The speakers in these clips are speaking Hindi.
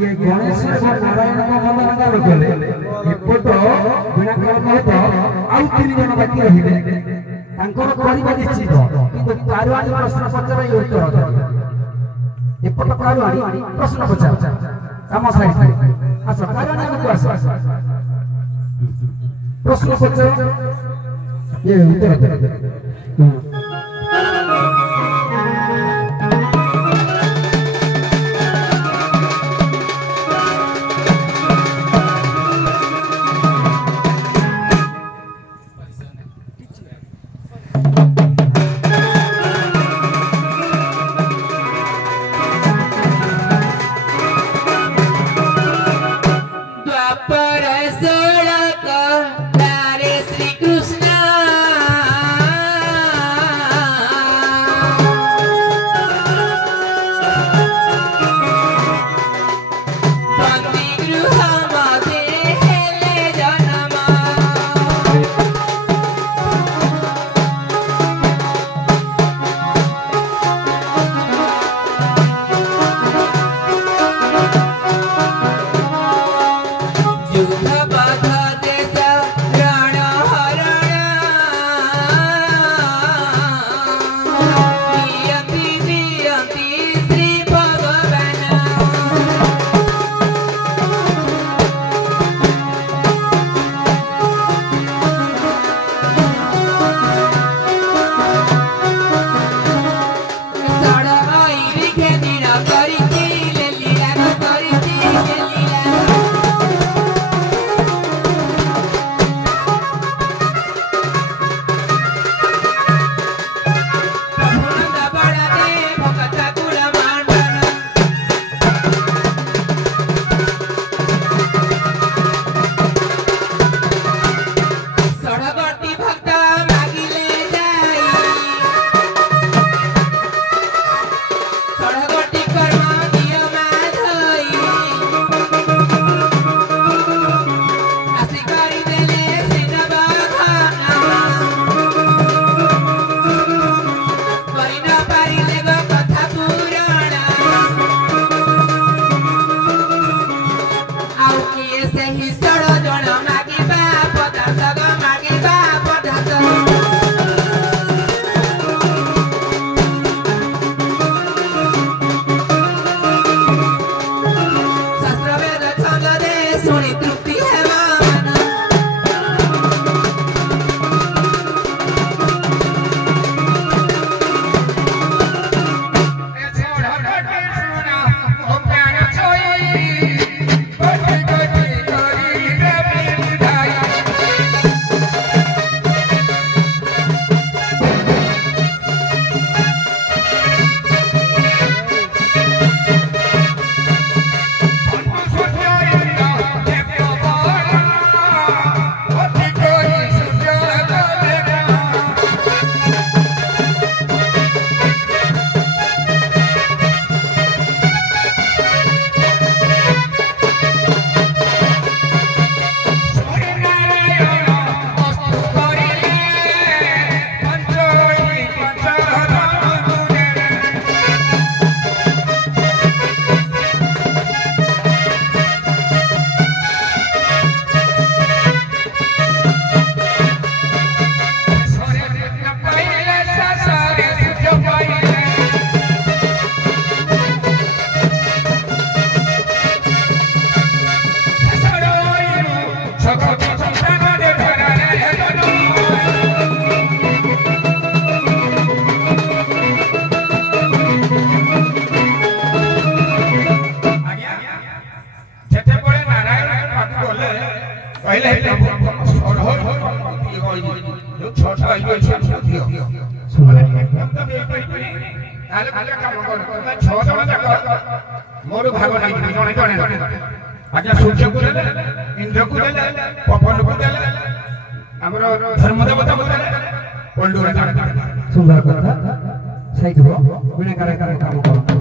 ये गणेश नारायण को वंदन कले एपट बिना कहत आउ 3 जन बाकी रहिबे तांकर परिबा निश्चित किंतु कारुआणी प्रश्न पचार ये उत्तर एपट कारुआणी प्रश्न पचार काम साइड आस कारुआणी को आस प्रश्न पचार ये उत्तर मोर भाग नहीं जने जने आज्ञा सूर्य को देले इंद्र को देले पवन को देले हमरो धर्म देवता को देले पंडुरा जाने सुंदर कथा सही हो बिना करे काम करो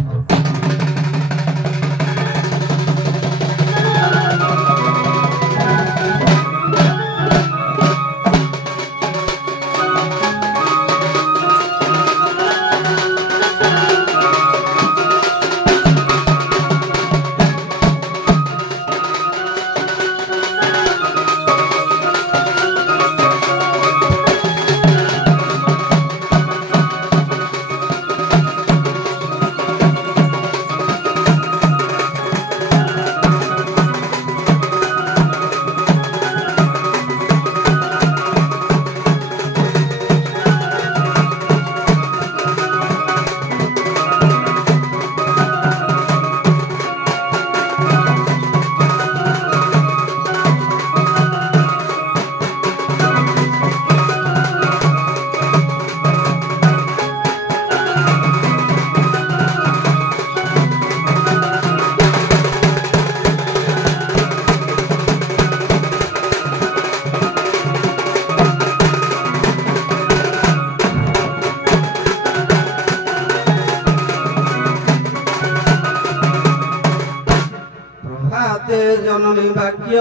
জননী বাক্য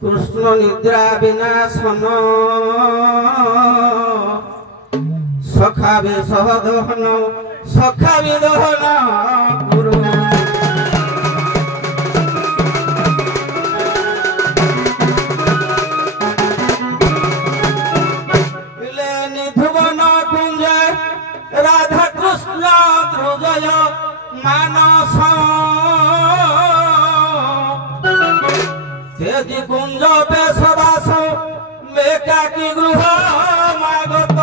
কৃষ্ণ নিদ্রা বিনাশন সখা বিসহ দহন সখা বিদহন গুরু নিধুবন কুঞ্জ রাধা কৃষ্ণ ধ্রুজয় মানস তেজি কুঞ্জ বেশবাস মেকাকি গৃহ মাগত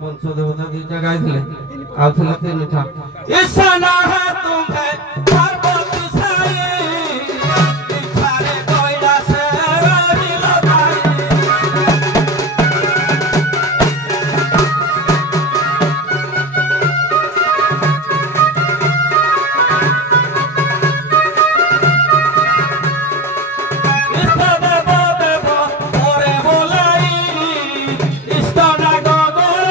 পঞ্চদেবতা দুইটা গাইছিলে ଆଉ ଥିଲା ତିନିଟା ଈଶାନା ତୁମ୍ଭେ ପାର୍ବତୀ ସାଇ ଇଚ୍ଛାରେ କୈଳାସେ ରହିଲ ଭାଇ ଇଷ୍ଟ ଦେବ ଦେବ ପରେ ବୋଲାଇ ଇଷ୍ଟ ନାଗ ଗୋଳ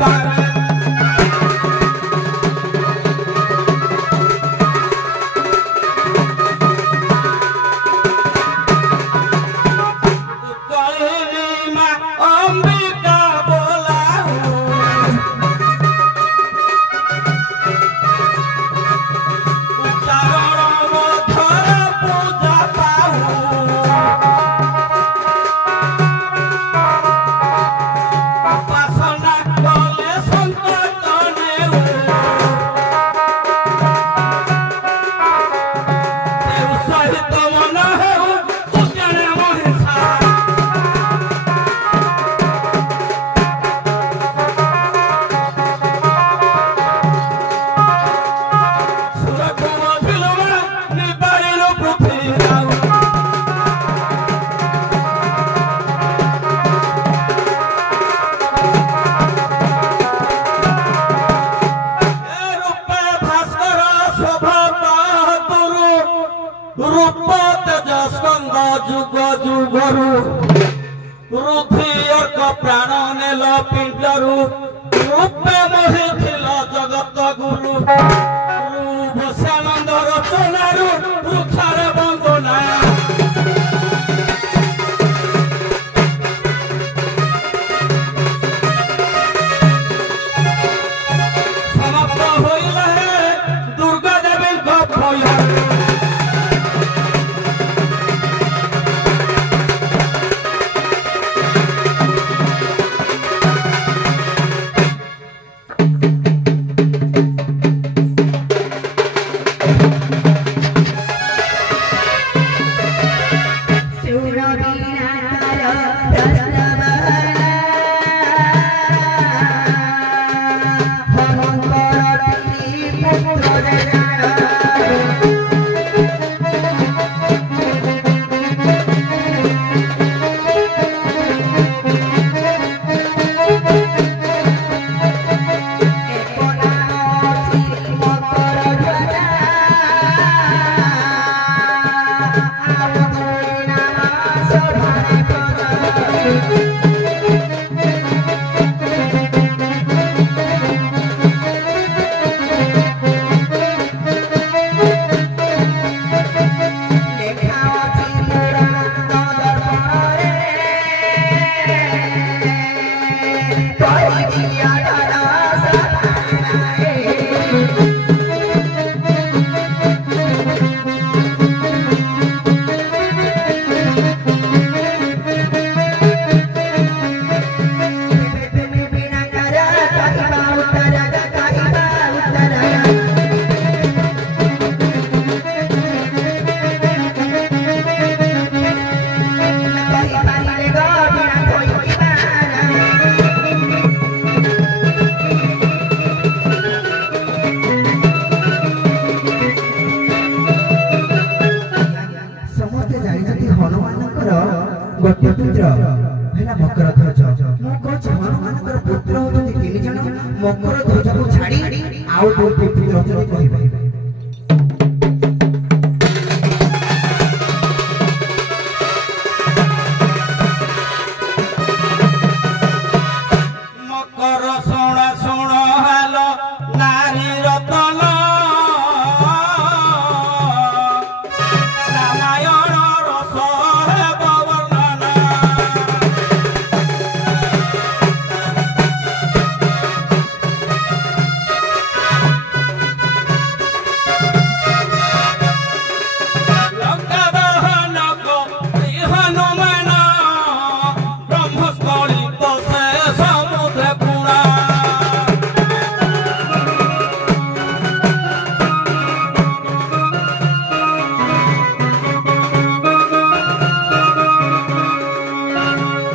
ପାଇ যুগ যুগরু রুধিয়র্ক প্রাণ নেল পিণ্ডরু রূপে মোহিছিল জগত গুরু ভূষানন্দ রচনারু বৃক্ষারে বন্দনা সমাপ্ত হইলে দুর্গা দেবীর ভয় ଦ୍ୱିତୀୟ ପୁତ୍ର ହେଲା ମକର ଧ୍ୱଜ। ମୁଁ କହୁଛି ହନୁମାନଙ୍କର ପୁତ୍ର ହଉଛନ୍ତି 3 ଜଣ। ମକର ଧ୍ୱଜକୁ ଛାଡ଼ି ଆଉ 2ଟି ପୁତ୍ର ଅଛନ୍ତି କହିବେ। ମକର ଶୁଣ ଶୁଣ ହେଲ ନାରୀ ରତନ ରାମାୟଣ ରସ ହେବ ବର୍ଣ୍ଣନା। ଲଙ୍କା ଦହନ କରି ହନୁମାନ ବ୍ରହ୍ମସ୍ଥଳୀ ବସେ ସମୁଦ୍ର ପୁଣା।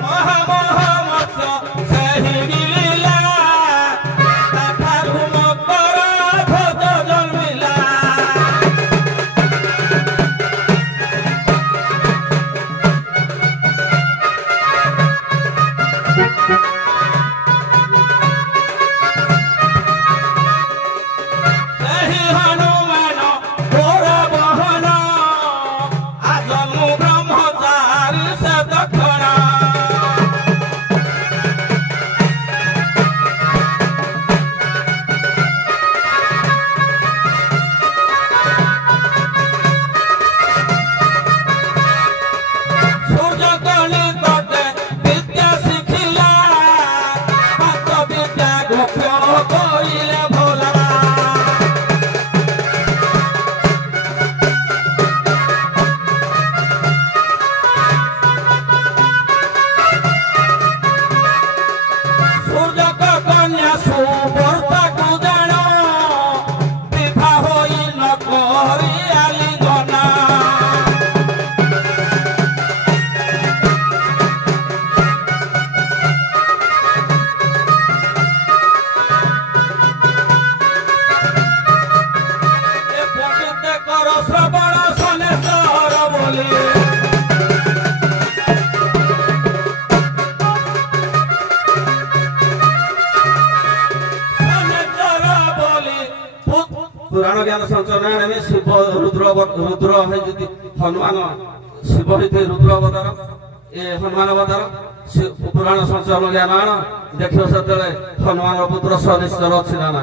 ମହାମହମତ୍ସ୍ୟ ସେହି ମିଳିଲା ତାଠାରୁ ମକର ଧ୍ୱଜ ଜନ୍ମିଲା। ସେହି ହନୁମାନ ଘୋର ବହନ ଆଜ ମୁଁ ବ୍ରହ୍ମଚାରୀ ସେ ଦକ୍ଷିଣ। ସୂର୍ଯ୍ୟଙ୍କ ନିକଟେ ବିଦ୍ୟା ଶିଖିଲା 5 ବିଦ୍ୟା ଗୋପ୍ୟ କହିଲେ ଭୋଲା। ସୂର୍ଯ୍ୟଙ୍କ କନ୍ୟା ସୁବର୍ଷାକୁ ଜାଣ ବିବାହ ହୋଇ ନ କରି ଆଲିଙ୍ଗନା। ଏ ପଣ୍ଡିତେ କର ଶ୍ରବଣ ଶନେଶ୍ୱର ବୋଲି पुराण ज्ञान संचरण में शिव रुद्र है जी हनुमान शिव होते रुद्र अवतार ए हनुमान अवतार पुराण संचरण ज्ञान आण देख से हनुमान पुत्र सनिश्चर अच्छी ना ना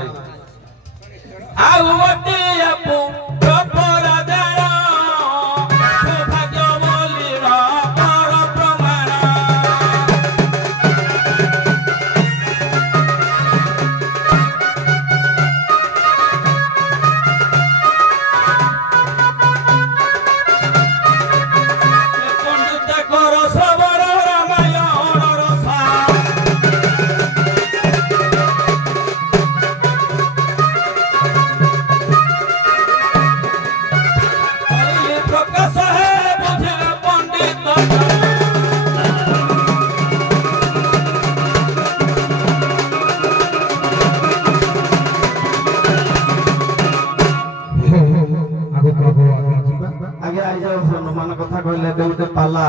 हनुमान कथा कहले गोटे पाला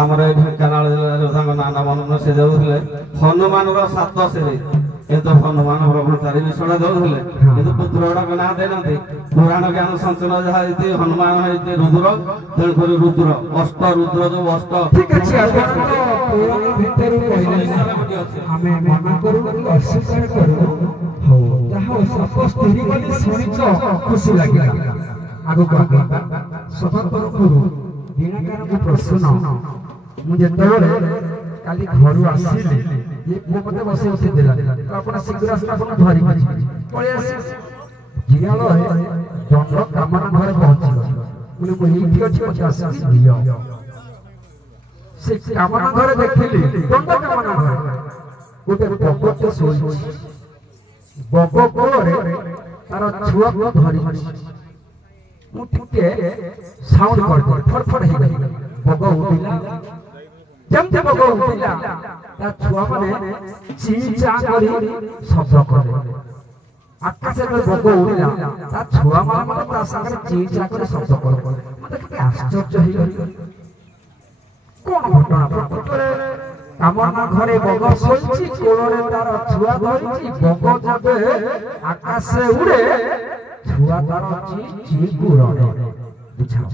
आमर ढेंकानाल नाना मन से जाऊे हनुमान 7 श्रेणी किंतु हनुमान ब्रह्मचारी विषय दौले किंतु पुत्र गुड़ाक ना देना पुराण ज्ञान संचन जहाँ हनुमान रुद्र तेणुक रुद्र अष्ट रुद्र जो अष्ट ठीक अच्छे आमे मना करू अस्वीकार करू हो जहाँ सब स्त्री बोली शुणिच खुशी लगे आगो सभा तरफर दिनाकार को प्रश्न मुझे काली घर आसिली ये पुओ मते बसे उठी देला तो आपण शीघ्र अपन धरी पळे आसी जियाल दंड कामना घर पहुंची मुझे को एठी अछि 50 दियो से कामना घर देखिली दंड कामना घर गोटे बकटे सोई बक कोरे तार छुआ को धरी मु टिके साउंड कर फटफट हे गई बक उठिला जमते बक उठिला ता छुआ माने ची चा करी शब्द करे आकाश में बक उड़िला ता छुआ माने ता संगे ची चा करी शब्द करे मते के आश्चर्य हे गई কোন ঘটনা প্রকৃতরে কামনা ঘরে বগ শোইছি কোଳରେ তার ছুয়া ধরিছি বগ যাবে আকাশে উড়ে ছুয়া তার চি চি গুড়ে বুঝাও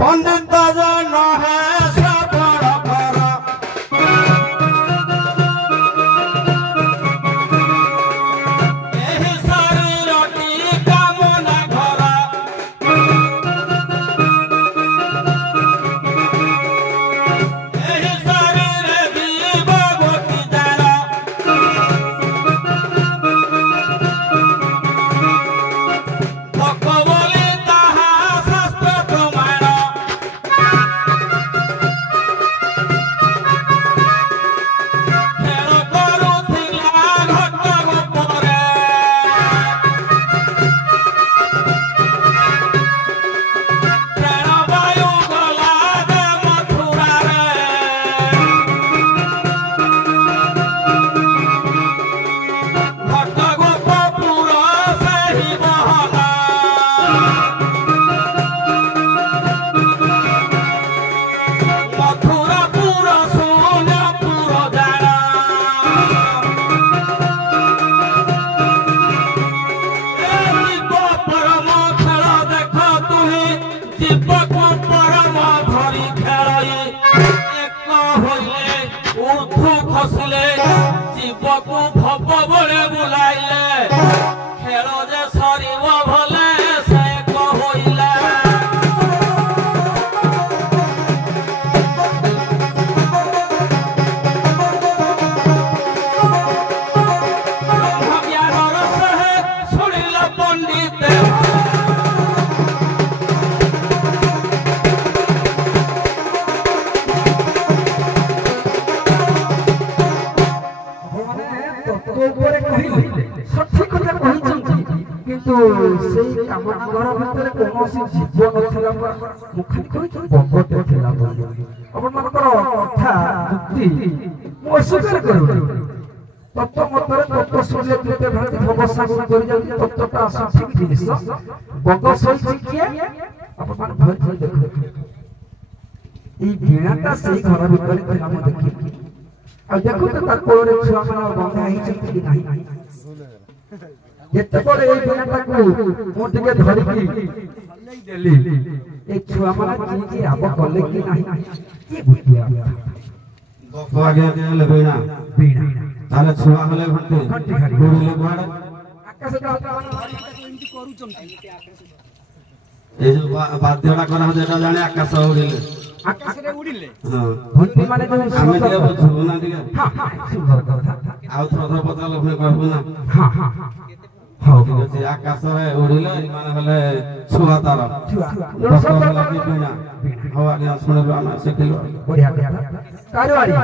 पंडित जन है श्रवण कर एहि शरीरटी कामना घर एहि शरीर भगवती जान भगवली ताहा शास्त्र प्रमाण खेल करुथिला घट गोपरे प्राणवायु गला दे मथुरारे घट गोपपुर सेहि बहना मथुरापुर सोनपुर जाना एहि परम खेल देख तुहि जीवको परम धरि खेलई एक होइले ऊर्ध्व खसिले जीवको भव बळे बुलाइले खेल जे सरिव भले से एक होइले ब्रह्मज्ञान रस है सुनिल पंडित ତତ୍ତ୍ୱ ଉପରେ କହିଲେ ସଠିକ କଥା କହିଛନ୍ତି କିନ୍ତୁ ସେଇ କାମନା ଘର ଭିତରେ କୌଣସି ଜୀବ ନଥିଲା ମୁଁ ଖାଲି କହିଛି ବଗଟେ ଥିଲା ବୋଲି ଆପଣମାନଙ୍କର କଥା ଯୁକ୍ତି ମୁଁ ଅସ୍ୱୀକାର କରୁନି ତତ୍ତ୍ୱ ମତରେ ତତ୍ତ୍ୱ ଶୁଣିଲେ କେତେ ଭାନ୍ତି ଭବସାଗର କରି ଯାଉଛି ତତ୍ତ୍ୱଟା ସଠିକ ଜିନିଷ ବଗ ଶୋଇଛି କିଏ ଆପଣମାନେ ଭଲ କରି ଦେଖନ୍ତୁ ଏଇ ବୀଣାଟା ସେଇ ଘର ଭିତରେ ଥିଲା ମୁଁ ଦେଖିଲି ଆଉ ଦେଖନ୍ତୁ ତା କୋଳରେ ଛୁଆମାନେ ବନ୍ଧା ହେଇଛନ୍ତି କି ନାହିଁ ଯେତେବେଳେ ଏଇ ବୀଣାଟାକୁ ମୁଁ ଟିକେ ଧରିକି ଦେଲି ଏ ଛୁଆମାନେ କିଏ ରାବ କଲେ କି ନାହିଁ କିଏ ବୁଝିବା गप आगे ले बीणा ବୀଣା ताले छुआ हले घंटे घंटी खाली उड़िले कुआडे ଆକାଶ ए जो बाध्यटा करा हो जेटा जाने आकाश उड़िले ଆକାଶରେ ଉଡ଼ିଲେ हां ଘଣ୍ଟି ମାନେ ଯୋଉ ଆମେ ଟିକେ ବୁଝୁ ନା ଟିକେ ହଁ ହଁ ସୁନ୍ଦର କଥା ଆଉ ଥର ପଚାରଲେ ପୁଣି କହିବୁ ନା ହଁ ହଁ ହଉ ଠିକ ଅଛି ଆକାଶରେ ଉଡିଲେ ମାନେ ହେଲେ ଛୁଆ ତାର ଛୁଆ ଦଶ ହେଲା କି ବିନା ହଉ ଆଜ୍ଞା ଶୁଣିଲୁ ଆମେ ଶିଖିଲୁ ବଢିଆ କଥା କାରୁଆଡି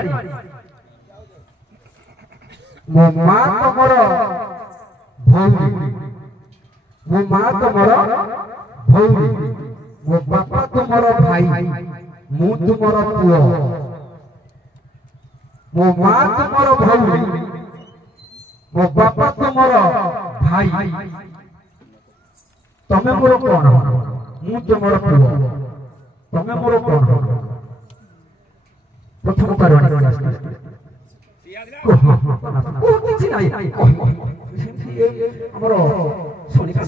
ମୋ ମା ତମର ଭଉଣୀ ମୋ ମା ତୁମର ଭଉଣୀ ମୋ ବାପା ତୁମର ଭାଇ ମୁଁ ତୁମର ପୁଅ ମୋ ମା ତୁମର ଭଉଣୀ ମୋ ବାପା ତୁମର ଭାଇ ତମେ ମୋର କଣ ମୁଁ ତୁମର ପୁଅ ତମେ ମୋର କଣ ପ୍ରଥମ କାରଣ କିଛି ନାହିଁ ଆମର ଶୁଣିବା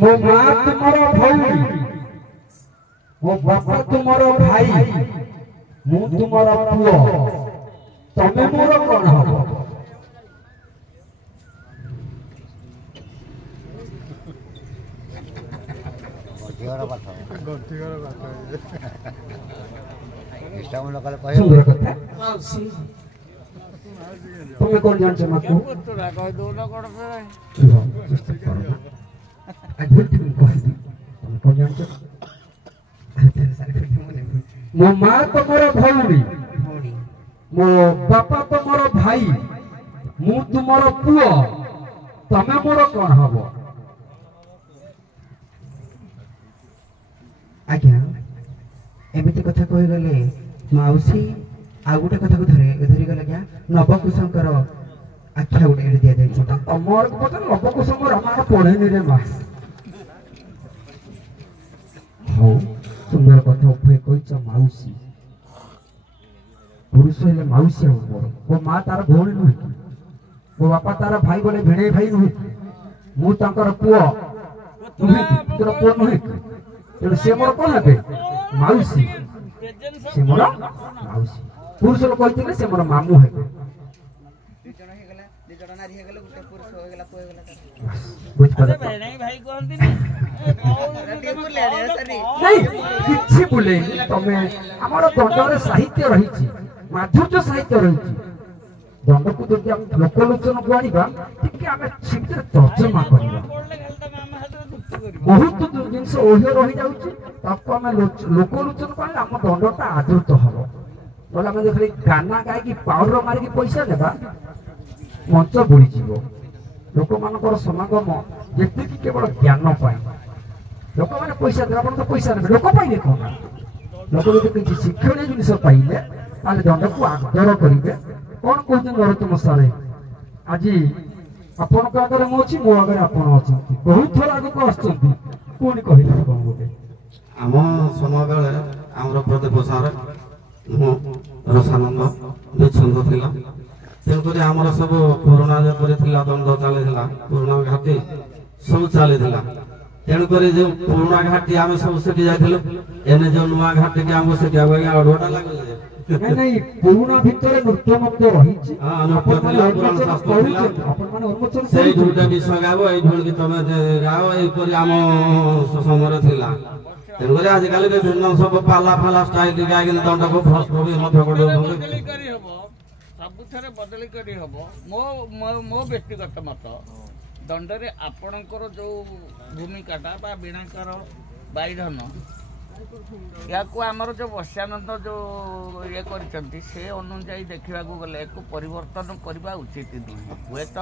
ମୋ ମା ତୁମର ଭଉଣୀ ମୋ ବାପା ତୁମର ଭାଇ ମୁଁ ତୁମର ପୁଅ ତମେ ମୋର କଣ ହବ ସୁନ୍ଦର କଥା তুমি কোন জানছো মা কো তোরা কই দৌলা করতে তুমি কোন জানছো ମୋ ମା ତମର ଭଉଣୀ ମୋ ବାପା ତମର ଭାଇ ମୁଁ ତୁମର ପୁଅ ତମେ ମୋର କଣ ହବ ଆଜ୍ଞା ଏମିତି କଥା କହିଗଲେ ମାଉସୀ ଆଉ ଗୋଟେ କଥାକୁ ଧରିଗଲେ ଆଜ୍ଞା ନବକୁଶଙ୍କର ଆଖ୍ୟା ଗୋଟେ ଏଠି ଦିଆଯାଇଛି ତମର କଥା ନବକୁଶଙ୍କ ରାମାୟଣ ପଢେନି ରେ ମା ହଉ ସୁନ୍ଦର କଥା ଉଭୟ କହିଛ ମାଉସୀ ପୁରୁଷ ହେଲେ ମାଉସୀ ହବ ମୋର ମୋ ମା ତାର ଭଉଣୀ ନୁହେଁ ମୋ ବାପା ତାର ଭାଇ ବୋଲେ ଭିଣେଇ ଭାଇ ନୁହେଁ ମୁଁ ତାଙ୍କର ପୁଅ ନୁହେଁ ତୋର ପୁଅ ନୁହେଁ ତେଣୁ ସେ ମୋର କଣ ହେବେ ମାଉସୀ ସେ ମୋର ମାଉସୀ ପୁରୁଷ ଲୋକ କହିଥିଲେ ସେ ମୋର ମାମୁଁ ହେବେ କିଛି ବୁଲେନି ତମେ ଆମର ଦଣ୍ଡରେ ସାହିତ୍ୟ ରହିଛି ମାଧୁର୍ଯ୍ୟ ସାହିତ୍ୟ ରହିଛି ଦଣ୍ଡକୁ ଯଦି ଆମେ ଲୋକଲୋଚନକୁ ଆଣିବା ଟିକେ ଆମେ ସେଥିରେ ତର୍ଜମା କରିବା ବହୁତ ଜିନିଷ ଓହ୍ୟ ରହିଯାଉଛି ତାକୁ ଆମେ ଲୋକଲୋଚନକୁ ଆଣିଲେ ଆମ ଦଣ୍ଡଟା ଆଦୃତ ହବ ନହେଲେ ଆମେ ଦେଖିଲେ ଗାନା ଗାଇକି ପାଉଡର ମାରିକି ପଇସା ଦେବା ମଞ୍ଚ ବୁଡ଼ିଯିବ ଲୋକମାନଙ୍କର ସମାଗମ ଯେତିକି କେବଳ ଜ୍ଞାନ ପାଇଁ ଲୋକମାନେ ପଇସା ଦେବେ ଆପଣ ତ ପଇସା ନେବେ ଲୋକ ପାଇଲେ କଣ ଲୋକ ଯଦି କିଛି ଶିକ୍ଷଣୀୟ ଜିନିଷ ପାଇଲେ ତାହେଲେ ଦଣ୍ଡକୁ ଆଦର କରିବେ କଣ କହୁଛନ୍ତି ନରୋତ୍ତମ ସାରେ ଆଜି ଆପଣଙ୍କ ଆଗରେ ମୁଁ ଅଛି ମୋ ଆଗରେ ଆପଣ ଅଛନ୍ତି ବହୁତ ଥର ଆଗକୁ ଆସୁଛନ୍ତି ପୁଣି କହିଲେ କଣ ଗୋଟେ ଆମ ସମୟ ବେଳେ ଆମର ପ୍ରଦୀପ ସାର୍ ମୁଁ ରସାନନ୍ଦ ବିଚ୍ଛନ୍ଦ ଥିଲା ତେଣୁକରି ଆମର ସବୁ ପୁରୁଣା ଯେପରି ଥିଲା ଦଣ୍ଡ ଚାଲିଥିଲା ପୁରୁଣା ଘାଟି ସବୁ ଚାଲିଥିଲା ତେଣୁକରି ଯୋଉ ପୁରୁଣା ଘାଟି ଆମେ ସବୁ ସେଠି ଯାଇଥିଲୁ ଏନେ ଯୋଉ ନୂଆ ଘାଟିକି ଆମକୁ ସେଠି ଅଡୁଆଟା ଲାଗିଲା ନାଇଁ ପୁରୁଣା ଭିତରେ ନୃତ୍ୟ ମଧ୍ୟ ରହିଛି ସେଇ ଢୁଟା ବିଷ ଗାବ ଏଇ ଢୁଳିକି ତମେ ଗାଅ ଏଇପରି ଆମ ସମୟରେ ଥିଲା ତେଣୁକରି ଆଜିକାଲି ବିଭିନ୍ନ ସବୁ ପାଲା ଫାଲା ଷ୍ଟାଇଲ ଗାଇକିନି ଦଣ୍ଡକୁ ଭ୍ରଷ୍ଟ ବି ମଧ୍ୟ କରିଦେଉଛନ୍ତି ସବୁଥିରେ ବଦଳି କରି ହବ ମୋ ବ୍ୟକ୍ତିଗତ ମତ ଦଣ୍ଡରେ ଆପଣଙ୍କର ଯୋଉ ଭୂମିକାଟା ବା ବୀଣାକାର ବାଇଧନ ୟାକୁ ଆମର ଯୋଉ ବସ୍ୟାନନ୍ଦ ଯୋଉ ଇଏ କରିଛନ୍ତି ସେ ଅନୁଯାୟୀ ଦେଖିବାକୁ ଗଲେ ୟାକୁ ପରିବର୍ତ୍ତନ କରିବା ଉଚିତ ନୁହେଁ ହୁଏତ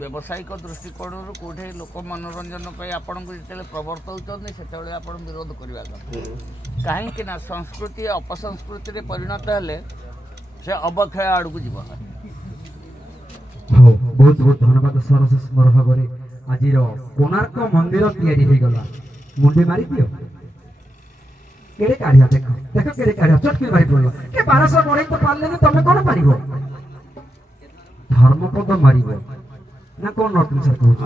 ବ୍ୟବସାୟିକ ଦୃଷ୍ଟିକୋଣରୁ କୋଉଠି ଲୋକ ମନୋରଞ୍ଜନ ପାଇଁ ଆପଣଙ୍କୁ ଯେତେବେଳେ ପ୍ରବର୍ତ୍ତଉଛନ୍ତି ସେତେବେଳେ ଆପଣ ବିରୋଧ କରିବା କଥା କାହିଁକି ନା ସଂସ୍କୃତି ଅପସଂସ୍କୃତିରେ ପରିଣତ ହେଲେ ସେ ଅବକ୍ଷୟ ଆଡ଼କୁ ଯିବ ହଉ ବହୁତ ବହୁତ ଧନ୍ୟବାଦ ସରସ ସ୍ମର ଭାବରେ ଆଜିର କୋଣାର୍କ ମନ୍ଦିର ତିଆରି ହେଇଗଲା ମୁଣ୍ଡି ମାରିଦିଅ କେଡ଼େ କାଢ଼ିଆ ଦେଖ ଦେଖ କେଡ଼େ କାଢ଼ିଆ ଚଟକି ମାରି ପଡ଼ିବ କେ 1200 ବଢ଼େଇ ତ ପାରିଲେନି ତମେ କଣ ପାରିବ ଧର୍ମପଦ ମାରିବ ନା କଣ ନର୍ତ୍ତନ ସାର୍ କହୁଛ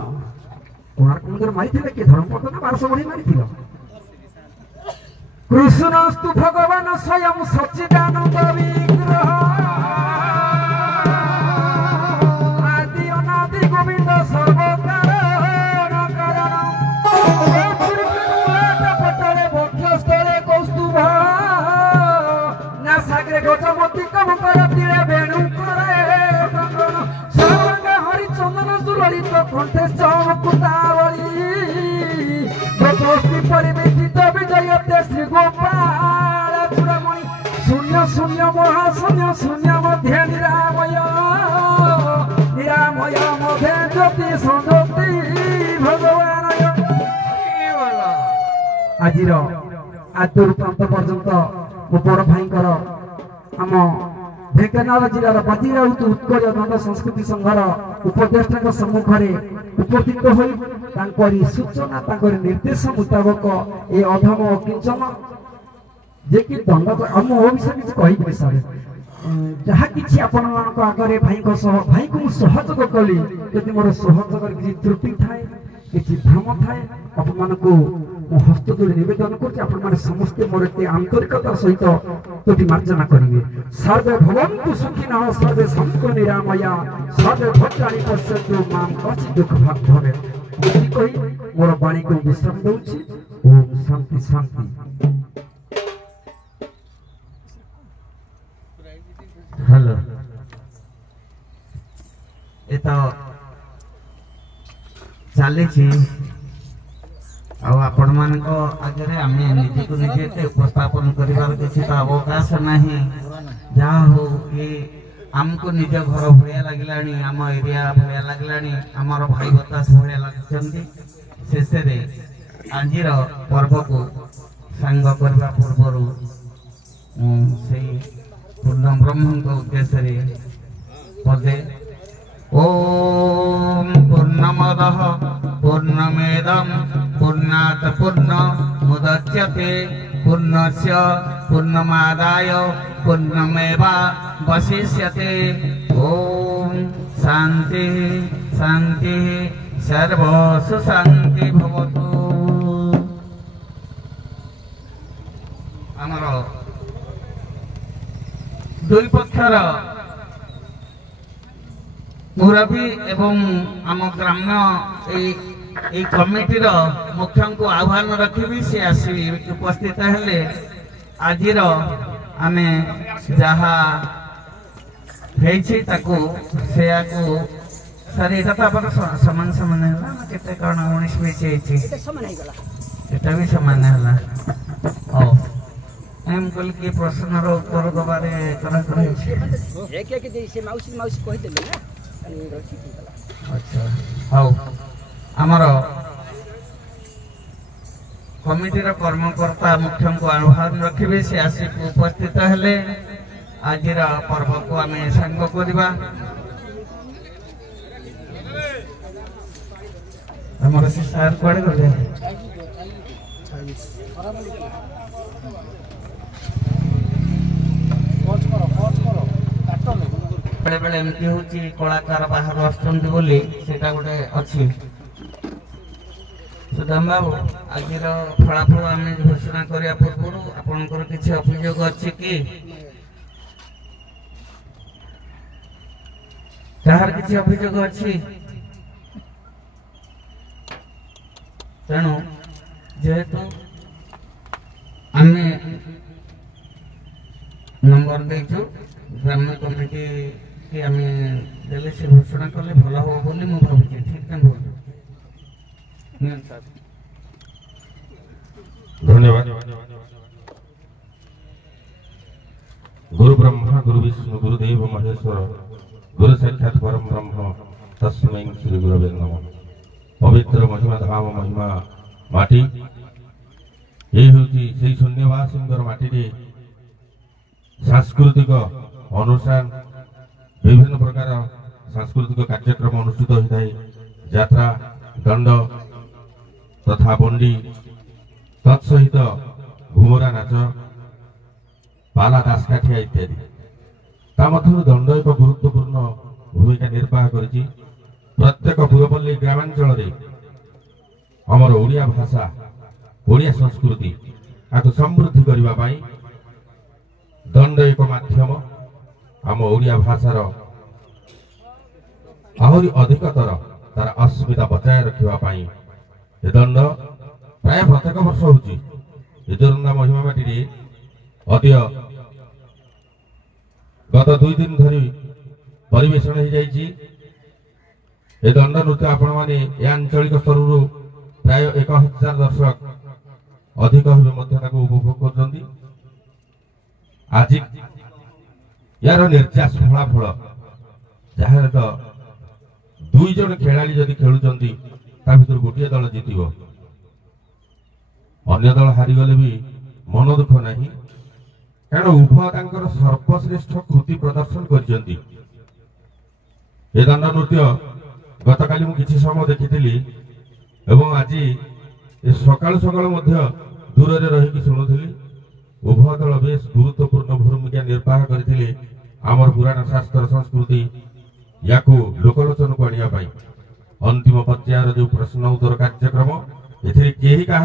କୋଣାର୍କ ମନ୍ଦିର ମାରିଥିଲେ କିଏ ଧର୍ମପଦ ନା 1200 ବଢ଼େଇ ମାରିଥିଲ କୃଷ୍ଣସ୍ତୁ ଭଗବାନ ସ୍ୱୟଂ ସଚ୍ଚିଦାନନ୍ଦ ବିଗ୍ରହ ଆଦି ଅନାଦି ଗୋବିନ୍ଦ ସର୍ବକାରଣ କାରଣ ପଟରେ ବକ୍ଷସ୍ଥଳେ କୌସ୍ତୁଭ ନା ସାଗରେ ଗଜମତି କମକର ତୀରେ ବେଣୁ કરે ସର୍ବାଙ୍ଗ ହରିଚନ୍ଦନ ସୁଲଳିତ କଣ୍ଠେ ଚମକୁତାବଳି ଗୋପସ୍ତି ପରିବେଶିତ ବିଜୟତେ ଶ୍ରୀ ଗୋପାଳ ଶୂନ୍ୟ ମହାଶୂନ୍ୟ ଶୂନ୍ୟ ମଧ୍ୟରେ ନିରାମୟ ନିରାମୟ ମଧ୍ୟରେ ଜ୍ୟୋତି ସଂଜ୍ୟୋତି ଭଗବାନ। ଆଜିର ଆଦ୍ୟରୁ ପ୍ରାନ୍ତ ପର୍ଯ୍ୟନ୍ତ ମୋ ବଡ଼ ଭାଇଙ୍କର ଆମ ଢେଙ୍କାନାଳ ଜିଲ୍ଲାର ବାଜିରାଉତ ଉତ୍କଳୀୟ ଦଣ୍ଡ ସଂସ୍କୃତି ସଂଘର ଉପଦେଷ୍ଟାଙ୍କ ସମ୍ମୁଖରେ ଉପସ୍ଥିତ ହୋଇ ତାଙ୍କରି ସୂଚନା ତାଙ୍କରି ନିର୍ଦ୍ଦେଶ ମୁତାବକ ଏ ଅଧମ କିଞ୍ଚନ ଯେ କି ଦଣ୍ଡ ମୁଁ ଓ ବିଷୟରେ କିଛି କହିବି ସାର୍ ଯାହା କିଛି ଆପଣମାନଙ୍କ ଆଗରେ ଭାଇଙ୍କ ସହ ଭାଇଙ୍କୁ ମୁଁ ସହଯୋଗ କଲି ଯଦି ମୋର ସହଯୋଗରେ କିଛି ତ୍ରୁଟି ଥାଏ କିଛି ଭ୍ରମ ଥାଏ ଆପଣମାନଙ୍କୁ ମୁଁ ହସ୍ତ ଯୋଡ଼ି ନିବେଦନ କରୁଛି ଆପଣମାନେ ସମସ୍ତେ ମୋର ଏତେ ଆନ୍ତରିକତାର ସହିତ ତୁଟି ମାର୍ଜନା କରିବେ। ସର୍ବେ ଭବନ୍ତୁ ସୁଖିନଃ ସର୍ବେ ସନ୍ତୁ ନିରାମୟା ସର୍ବେ ଭଦ୍ରାଣୀ ପଶ୍ୟନ୍ତୁ ମାଂ କଶ୍ଚିତ୍ ଦୁଃଖ ଭାଗ ଭବେତ୍। ଏମିତି କହି ମୋର ବାଣୀକୁ ବିଶ୍ରାମ ଦେଉଛି। ଓମ୍ ଶାନ୍ତି ଶାନ୍ତି। हेलो ये तो चली आपण मान आगे आम निजे को निजे उपस्थापन कर किसी तो अवकाश नहीं जहा हो कि आमको निज घर भाया लगे आम एरिया भाया लगे आमर भाई बतास भाया लगे शेष आज पर्व को सांग करने पूर्वर से पूर्ण ब्रह्म उद्देश्य पदे ओम पूर्णमदः पूर्णमेदं पूर्णात् पूर्णमुदच्यते पूर्णस्य पूर्णमादाय पूर्णमेवावशिष्यते। ओम शांति शांति सर्वसु शांति भवतु। आमर दुई पक्षर मुरबी एवं आम ग्राम्य कमिटीर मुख्य को आह्वान रखी सी आसी उपस्थित हेले आज आम जहा से सर यहाँ तो आप सामान सामान है केते कौन 19-20 भी सामान है एम कल के प्रश्न उत्तर दबारे अच्छा हाँ आमर कमिटीर कर्मकर्ता मुख्य को आह्वान रखिए से आसिक उपस्थित हेले आज पर्व को आम सांग करवा। आमर से सार कुआड़े गले बेले बेले एमती हूँ कलाकार बाहर आसुँच बोली सेटा गोटे अच्छी सुदाम बाबू आज फलाफल आम घोषणा करने पूर्व आपंकर किसी अभियोग अच्छी कि कार किसी अभियोग अच्छी तेणु जेहेतु आम नंबर देचु ग्राम्य कमिटी कि आम देले से घोषणा कले भल हम बोली मु भावुची ठीक ना बोल धन्यवाद। गुरु ब्रह्मा गुरु विष्णु गुरुदेव महेश्वर गुरु साक्षात परम ब्रह्म तस्मै श्री गुरवे नमः। पवित्र महिमा धाम महिमा माटी ये होची से शून्यवासींकर माटी रे सांस्कृतिक अनुष्ठान विभिन्न प्रकार सांस्कृतिक कार्यक्रम अनुष्ठित होता है। यात्रा दंड तथा बंडी तत्सहित घुमरा नाच पाला दासकाठिया इत्यादि दंड एक गुरुत्वपूर्ण भूमिका निर्वाह करिछि। प्रत्येक पुरपल्ली ग्रामांचल आमर ओडिया भाषा ओडिया संस्कृति आको समृद्धि करबा पाई दंड एक माध्यम आम ओडिया भाषार आहरी अधिकतर तार अस्मिता बचाए रखा दंड प्राय प्रत्येक वर्ष होची जोरंदा महिमा माटी अद्य गत 2 दिन धरी परिवेषण हो जाइए। दंड नृत्य आपण मैंने आंचलिक स्तर प्राय 1000 दर्शक अधिक उपभोग कर यार निर्यास फलाफल जहाँ तो दुई जन खेलाड़ी जदि खेलुंट भर गोटे दल जितब अन्य दल हारीगले भी मन दुख ना कारण उभय सर्वश्रेष्ठ कृति प्रदर्शन कर दंड नृत्य गतकाली मुझे समय देखी आज सकाल सकाल दूर रही शुणुली उभय दल बेस गुरुत्वपूर्ण भूमिका निर्वाह करते आमर पुराण शास्त्र संस्कृति या लोकलोचन को आने अंतिम पर्यायर जो प्रश्न उत्तर कार्यक्रम एही क्या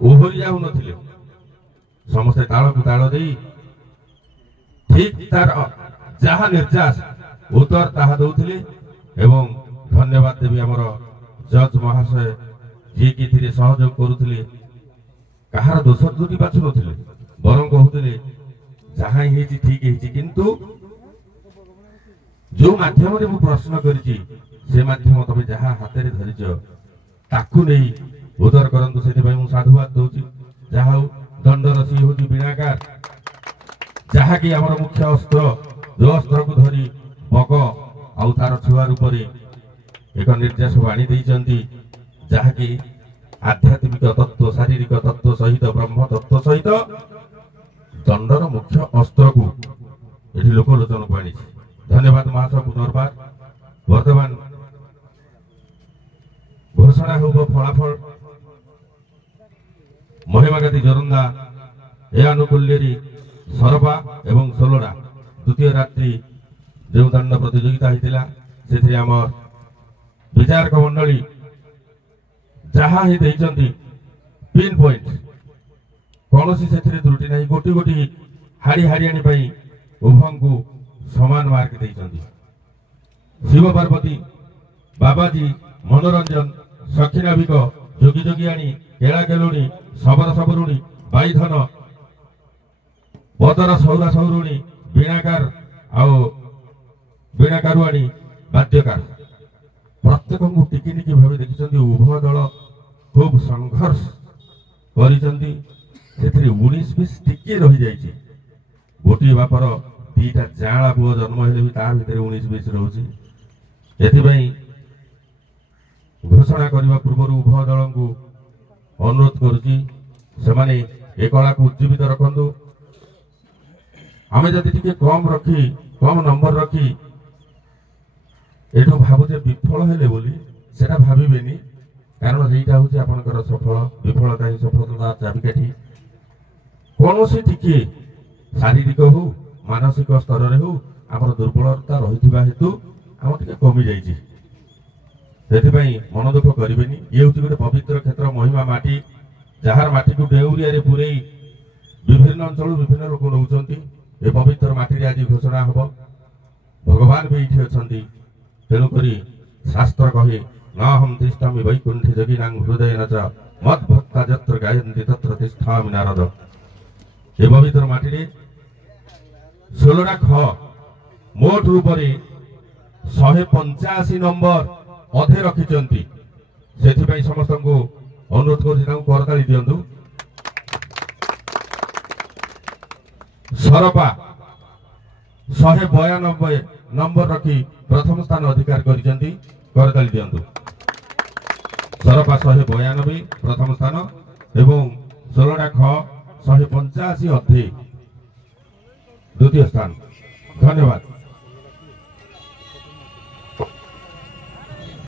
ओहरी जाऊ नथिले समस्ते ताल को ताल दे ठीक तार जहा निर्यास उत्तर ताहा दउथिले एवं धन्यवाद देवी आमर जज महाशय जी कि सहयोग करुथिले कहार दोष दुटी बाछु नथिले बरं कहूथिले जहा ही ठीक है किंतु जो माध्यम रे मु प्रश्न करिछि से माध्यम तबे जहा हाथे रे धरिछ ताकू नै उदर करंतु सेति भाई मु साधुवाद दउछि जहा दंडरसी होती बीणाकार जहा कि हमर मुख्य अस्त्र जो अस्त्र को धरी बग आउ तार छुआ रूप एक निर्देश आनी देइचंती जहा कि आध्यात्मिक तत्व शारीरिक तत्व सहित ब्रह्म तत्व सहित दंडर मुख्य अस्त्र को ये लोकलोचन को आनी धन्यवाद महाशय पुनर्बार वर्तमान घोषणा होब फलाफल महिमागाती जोरंदा ए अनुकूल्य सरपा एवं सोलोड़ा द्वितीय रात्रि जो दंड प्रतियोगिता होता से आमर विचारक मंडली जहा ही देइचंती पिन पॉइंट कौन सी त्रुटि नहीं गोटी गोटी हाड़ी हाड़ियाणी उभय को समान मार्क देइचंती शिव पार्वती बाबाजी मनोरंजन सखी नाविक जोगी जोगियाणी केला केलुणी सबर सबरुणी बाईधन बदर सौरा सौरुणी बीणाकार आओ बीणाकारुआणी वाद्यकार प्रत्येक को टिकिनिकी भाव देखिं उभय दल खूब संघर्ष कर 19-20 टिके रही जाइए गोटे बापर दीटा जाला पुओ जन्म हेले भी ता भितर 19-20 रोचे एथिपाई घोषणा करने पूर्व उभय दल को अनुरोध करुच्ची से ए कला को उज्जीवित रखु आम जदि टी कम रखी कम नंबर रखी एठू भावुचे विफल हेले बोली सेटा भाविबेनी कारण यहीटा हूँ आपंकर सफल विफलता ही सफलता चाबिकाठी कौन सी टिके शारीरिक हो मानसिक स्तर में हो आम दुर्बलता रही हेतु आम टे कमी जाइए मन दुख करें ये हूँ गोटे पवित्र क्षेत्र महिमा माटी जार माटी को डेउरिया पूरे विभिन्न अंचल विभिन्न लोक नौ ए पवित्र माटी आज घोषणा हम भगवान भी ये अच्छा तेणुक शास्त्र कहे न हम तिष्ठामि वैकुंठे जगिनां हृदय न च मद्भक्ता जत्र गायन्ति तत्र तिष्ठामि नारद ए पवित्र माटी रे 16 ख मोट रूप से 185 नंबर अधे रखिचंती सेथिपाई समस्त को अनुरोध कर करताली दियंतु सरपा 192 नंबर रखी प्रथम स्थान अधिकार करिसेंती करताली दियंतु सरपा 192 प्रथम स्थान एवं 16 ख 185 अधे द्वितीय स्थान धन्यवाद।